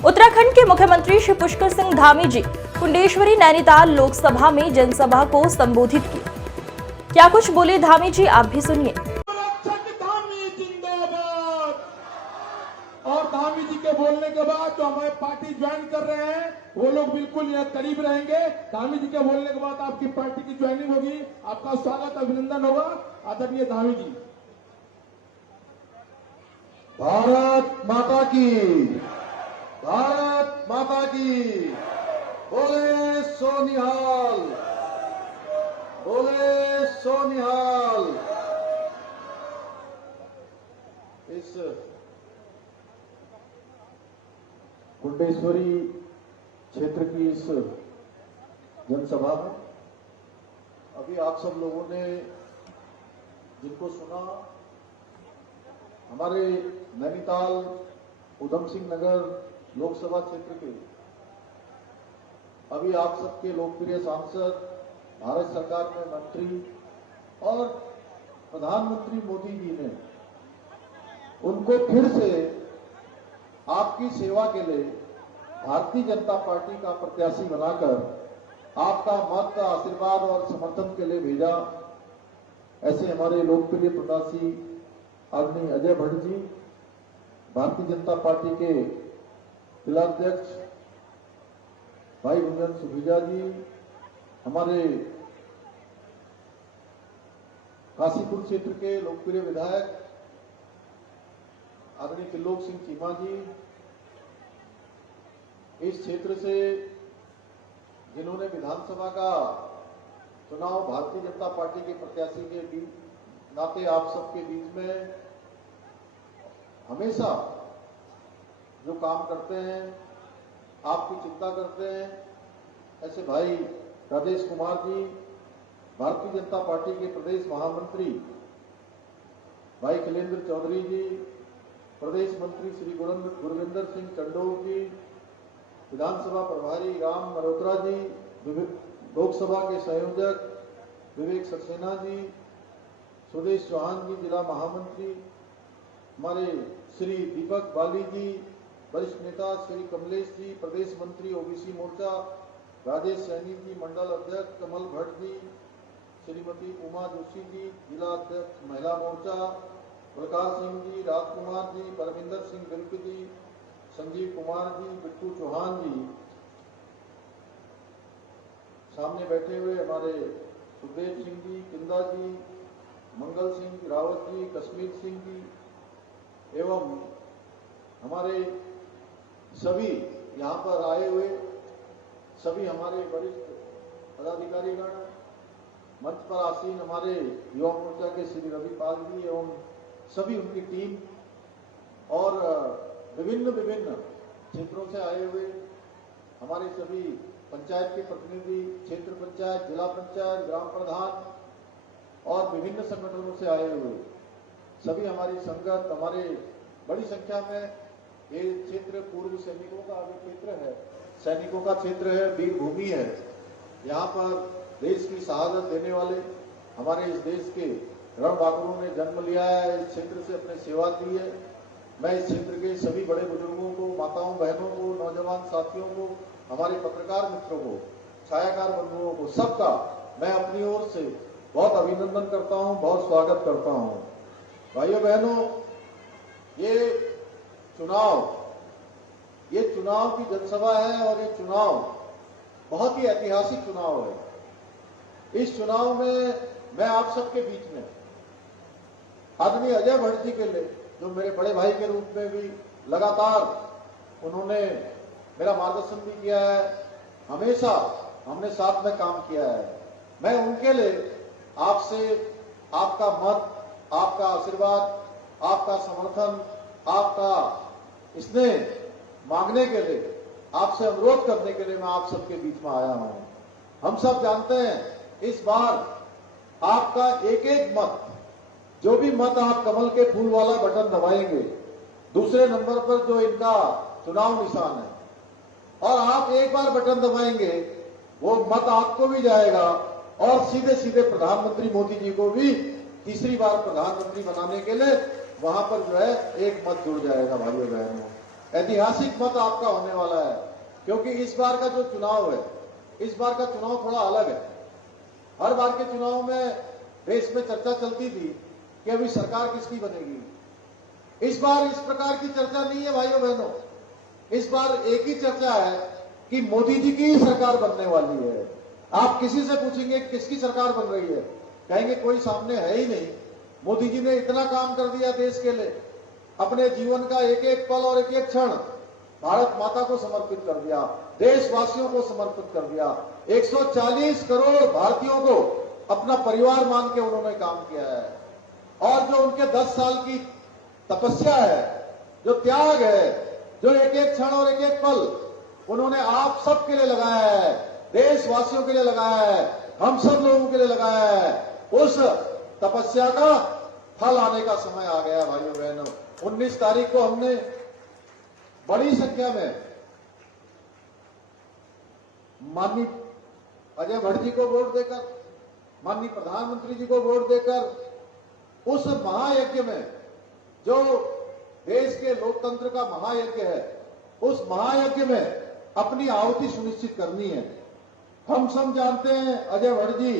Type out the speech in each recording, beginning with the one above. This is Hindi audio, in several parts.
उत्तराखंड के मुख्यमंत्री श्री पुष्कर सिंह धामी जी कुंडेश्वरी नैनीताल लोकसभा में जनसभा को संबोधित किया। क्या कुछ बोले धामी जी, आप भी सुनिए। और धामी जी के बोलने के बाद जो हमारे पार्टी ज्वाइन कर रहे हैं वो लोग बिल्कुल यहाँ करीब रहेंगे। धामी जी के बोलने के बाद आपकी पार्टी की ज्वाइनिंग होगी। आपका स्वागत अभिनंदन होगा आदरणीय धामी जी। भारत माता की, भारत माता की, बोले सोनिहाल, बोले सोनिहाल। इस कुंडेश्वरी क्षेत्र की इस जनसभा में अभी आप सब लोगों ने जिनको सुना, हमारे नैनीताल उधम सिंह नगर लोकसभा क्षेत्र के अभी आप सबके लोकप्रिय सांसद, भारत सरकार में मंत्री और प्रधानमंत्री मोदी जी ने उनको फिर से आपकी सेवा के लिए भारतीय जनता पार्टी का प्रत्याशी बनाकर आपका मत, आशीर्वाद और समर्थन के लिए भेजा। ऐसे हमारे लोकप्रिय प्रत्याशी आदरणीय अजय भट्ट जी, भारतीय जनता पार्टी के जिलाध्यक्ष भाई गुंजन सुखीजा जी, हमारे काशीपुर क्षेत्र के लोकप्रिय विधायक आदरणीय त्रिलोक सिंह चीमा जी, इस क्षेत्र से जिन्होंने विधानसभा का चुनाव भारतीय जनता पार्टी के प्रत्याशी के नाते आप सबके बीच में हमेशा जो काम करते हैं, आपकी चिंता करते हैं, ऐसे भाई राजेश कुमार जी, भारतीय जनता पार्टी के प्रदेश महामंत्री भाई खिलेंद्र चौधरी जी, प्रदेश मंत्री श्री गुरविंदर सिंह चंडोल जी, विधानसभा प्रभारी राम मल्होत्रा जी, लोकसभा के संयोजक विवेक सक्सेना जी, सुदेश चौहान जी जिला महामंत्री, हमारे श्री दीपक बाली जी, वरिष्ठ नेता श्री कमलेश जी, प्रदेश मंत्री ओबीसी मोर्चा राजेश सैनी जी, मंडल अध्यक्ष कमल भट्ट जी, श्रीमती उमा जोशी जी, जिला अध्यक्ष महिला मोर्चा प्रकाश सिंह जी, राजकुमार जी, परमिंदर सिंह बिल्क जी, संजीव कुमार जी, बिट्टू चौहान जी, सामने बैठे हुए हमारे सुखदेव सिंह जी, किंदा जी, मंगल सिंह रावत जी, कश्मीर सिंह जी एवं हमारे सभी यहाँ पर आए हुए सभी हमारे वरिष्ठ पदाधिकारीगण, मंच पर आसीन हमारे युवा मोर्चा के श्री रवि पाल जी एवं सभी उनकी टीम और विभिन्न विभिन्न क्षेत्रों से आए हुए हमारे सभी पंचायत के प्रतिनिधि, क्षेत्र पंचायत, जिला पंचायत, ग्राम प्रधान और विभिन्न संगठनों से आए हुए सभी हमारी संगत, हमारे बड़ी संख्या में ये क्षेत्र पूर्व सैनिकों का अभी क्षेत्र है, सैनिकों का क्षेत्र है, वीर भूमि है। यहाँ पर देश की शहादत देने वाले हमारे इस देश के रणबांकुरों ने जन्म लिया है, इस क्षेत्र से अपनी सेवा दी है। मैं इस क्षेत्र के सभी बड़े बुजुर्गों को, माताओं बहनों को, नौजवान साथियों को, हमारे पत्रकार मित्रों को, छायाकार बंधुओं को, सबका मैं अपनी ओर से बहुत अभिनंदन करता हूं, बहुत स्वागत करता हूं। भाइयों बहनों, ये चुनाव की जनसभा है और ये चुनाव बहुत ही ऐतिहासिक चुनाव है। इस चुनाव में मैं आप सबके बीच में आदरणीय अजय भट्ट जी के लिए, जो मेरे बड़े भाई के रूप में भी लगातार उन्होंने मेरा मार्गदर्शन भी किया है, हमेशा हमने साथ में काम किया है, मैं उनके लिए आपसे आपका मत, आपका आशीर्वाद, आपका समर्थन, आपका स्नेह मांगने के लिए, आपसे अनुरोध करने के लिए मैं आप सबके बीच में आया हूं। हम सब जानते हैं इस बार आपका एक एक मत, जो भी मत आप कमल के फूल वाला बटन दबाएंगे, दूसरे नंबर पर जो इनका चुनाव निशान है, और आप एक बार बटन दबाएंगे वो मत आपको भी जाएगा और सीधे सीधे प्रधानमंत्री मोदी जी को भी तीसरी बार प्रधानमंत्री बनाने के लिए वहां पर जो है एक मत जुड़ जाएगा। भाइयों बहनों, ऐतिहासिक मत आपका होने वाला है, क्योंकि इस बार का जो चुनाव है, इस बार का चुनाव थोड़ा अलग है। हर बार के चुनाव में देश में चर्चा चलती थी कि अभी सरकार किसकी बनेगी। इस बार इस प्रकार की चर्चा नहीं है भाइयों बहनों। इस बार एक ही चर्चा है कि मोदी जी की सरकार बनने वाली है। आप किसी से पूछेंगे किसकी सरकार बन रही है, कहेंगे कोई सामने है ही नहीं। मोदी जी ने इतना काम कर दिया देश के लिए, अपने जीवन का एक एक पल और एक एक क्षण भारत माता को समर्पित कर दिया, देशवासियों को समर्पित कर दिया। 140 करोड़ भारतीयों को अपना परिवार मान के उन्होंने काम किया है। और जो उनके 10 साल की तपस्या है, जो त्याग है, जो एक एक क्षण और एक एक पल उन्होंने आप सबके लिए लगाया है, देशवासियों के लिए लगाया है, हम सब लोगों के लिए लगाया है, उस तपस्या का फल आने का समय आ गया भाइयों बहनों। 19 तारीख को हमने बड़ी संख्या में माननीय अजय भट्ट जी को वोट देकर, माननीय प्रधानमंत्री जी को वोट देकर उस महायज्ञ में, जो देश के लोकतंत्र का महायज्ञ है, उस महायज्ञ में अपनी आहुति सुनिश्चित करनी है। हम सब जानते हैं अजय भट्ट जी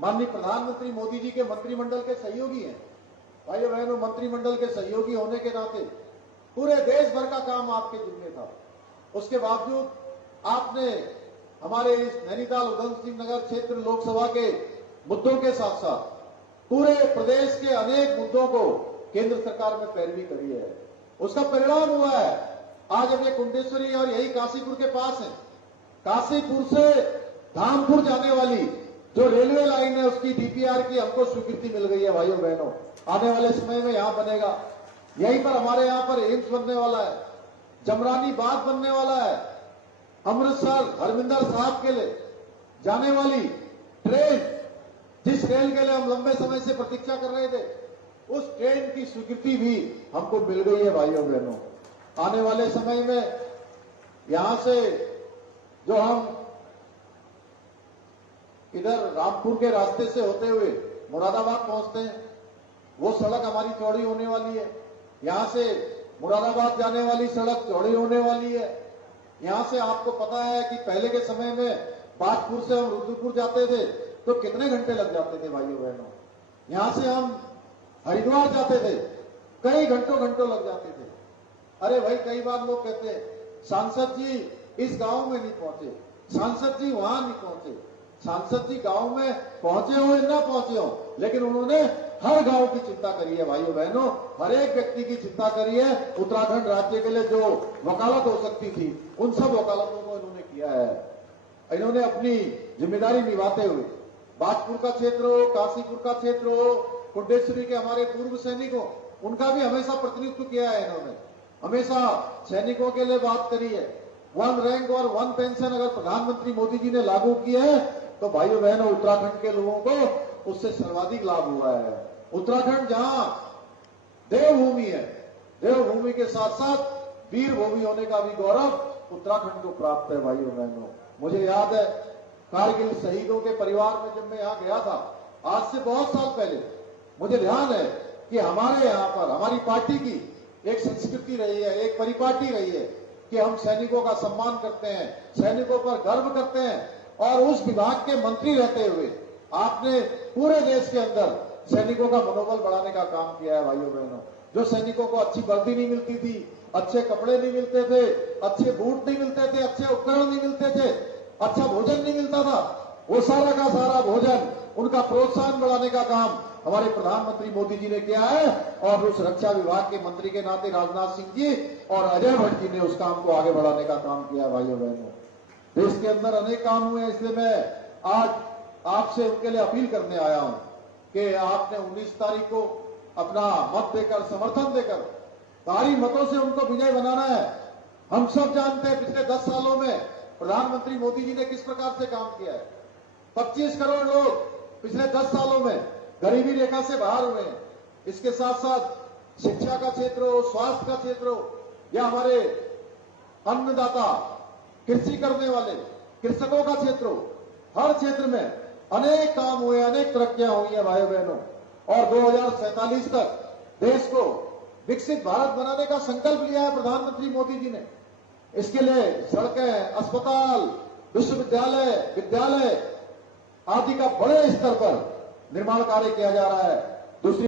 माननीय प्रधानमंत्री मोदी जी के मंत्रिमंडल के सहयोगी हैं। भाइयों बहनों, मंत्रिमंडल के सहयोगी होने के नाते पूरे देश भर का काम आपके जिम्मे था। उसके बावजूद आपने हमारे इस नैनीताल उधम सिंह नगर क्षेत्र लोकसभा के मुद्दों के साथ साथ पूरे प्रदेश के अनेक मुद्दों को केंद्र सरकार में पैरवी करी है। उसका परिणाम हुआ है आज अब ये कुंडेश्वरी और यही काशीपुर के पास है। काशीपुर से धामपुर जाने वाली जो रेलवे लाइन है, उसकी डीपीआर की हमको स्वीकृति मिल गई है भाइयों बहनों। आने वाले समय में यहां बनेगा। यहीं पर हमारे यहां पर एम्स बनने वाला है, जमरानी बाग बनने वाला है, अमृतसर हरमिंदर साहब के लिए जाने वाली ट्रेन, जिस रेल के लिए हम लंबे समय से प्रतीक्षा कर रहे थे, उस ट्रेन की स्वीकृति भी हमको मिल गई है भाइयों बहनों। आने वाले समय में यहां से जो हम इधर रामपुर के रास्ते से होते हुए मुरादाबाद पहुंचते हैं, वो सड़क हमारी चौड़ी होने वाली है। यहां से मुरादाबाद जाने वाली सड़क चौड़ी होने वाली है। यहां से आपको पता है कि पहले के समय में बागपुर से हम रुद्रपुर जाते थे तो कितने घंटे लग जाते थे भाइयों बहनों। यहां से हम हरिद्वार जाते थे, कई घंटों लग जाते थे। अरे भाई, कई बार लोग कहते हैं सांसद जी इस गांव में नहीं पहुंचे, सांसद जी वहां नहीं पहुंचे। सांसद जी गांव में पहुंचे हो या ना पहुंचे हो, लेकिन उन्होंने हर गांव की चिंता करी है भाइयों बहनों, हर एक व्यक्ति की चिंता करी है। उत्तराखंड राज्य के लिए जो वकालत हो सकती थी, उन सब वकालतों को इन्होंने किया है। इन्होंने अपनी जिम्मेदारी निभाते हुए बागपुर का क्षेत्र हो, काशीपुर का क्षेत्र हो, कुंडेश्वरी के हमारे पूर्व सैनिकों, उनका भी हमेशा प्रतिनिधित्व किया है। इन्होंने हमेशा सैनिकों के लिए बात करी है। 1 रैंक और 1 पेंशन अगर प्रधानमंत्री मोदी जी ने लागू किया है तो भाइयों बहनों, उत्तराखंड के लोगों को उससे सर्वाधिक लाभ हुआ है। उत्तराखंड जहां देवभूमि है, देवभूमि के साथ साथ वीर भूमि होने का भी गौरव उत्तराखंड को प्राप्त है भाइयों बहनों। मुझे याद है कारगिल शहीदों के परिवार में जब मैं यहाँ गया था, आज से बहुत साल पहले, मुझे ध्यान है कि हमारे यहाँ पर हमारी पार्टी की एक संस्कृति रही है, एक परिपाटी रही है कि हम सैनिकों का सम्मान करते हैं, सैनिकों पर गर्व करते हैं। और उस विभाग के मंत्री रहते हुए आपने पूरे देश के अंदर सैनिकों का मनोबल बढ़ाने का काम किया है भाइयों बहनों। जो सैनिकों को अच्छी वर्दी नहीं मिलती थी, अच्छे कपड़े नहीं मिलते थे, अच्छे बूट नहीं मिलते थे, अच्छे उपकरण नहीं मिलते थे, अच्छा भोजन नहीं मिलता था, वो सारा का सारा भोजन, उनका प्रोत्साहन बढ़ाने का काम हमारे प्रधानमंत्री मोदी जी ने किया है। और उस रक्षा विभाग के मंत्री के नाते राजनाथ सिंह जी और अजय भट्ट जी ने उस काम को आगे बढ़ाने का काम किया भाइयों बहनों। देश के अंदर अनेक काम हुए, इसलिए मैं आज आपसे उनके लिए अपील करने आया हूं कि आपने 19 तारीख को अपना मत देकर, समर्थन देकर, भारी मतों से उनको विजय बनाना है। हम सब जानते हैं पिछले 10 सालों में प्रधानमंत्री मोदी जी ने किस प्रकार से काम किया है। 25 करोड़ लोग पिछले 10 सालों में गरीबी रेखा से बाहर हुए हैं। इसके साथ साथ शिक्षा का क्षेत्र हो, स्वास्थ्य का क्षेत्र हो, या हमारे अन्नदाता, कृषि करने वाले कृषकों का क्षेत्र हो, हर क्षेत्र में अनेक काम हुए, अनेक तरक्कियां हुई है भाइयों बहनों। और 2047 तक देश को विकसित भारत बनाने का संकल्प लिया है प्रधानमंत्री मोदी जी ने। इसके लिए सड़कें, अस्पताल, विश्वविद्यालय, विद्यालय आदि का बड़े स्तर पर निर्माण कार्य किया जा रहा है। दूसरी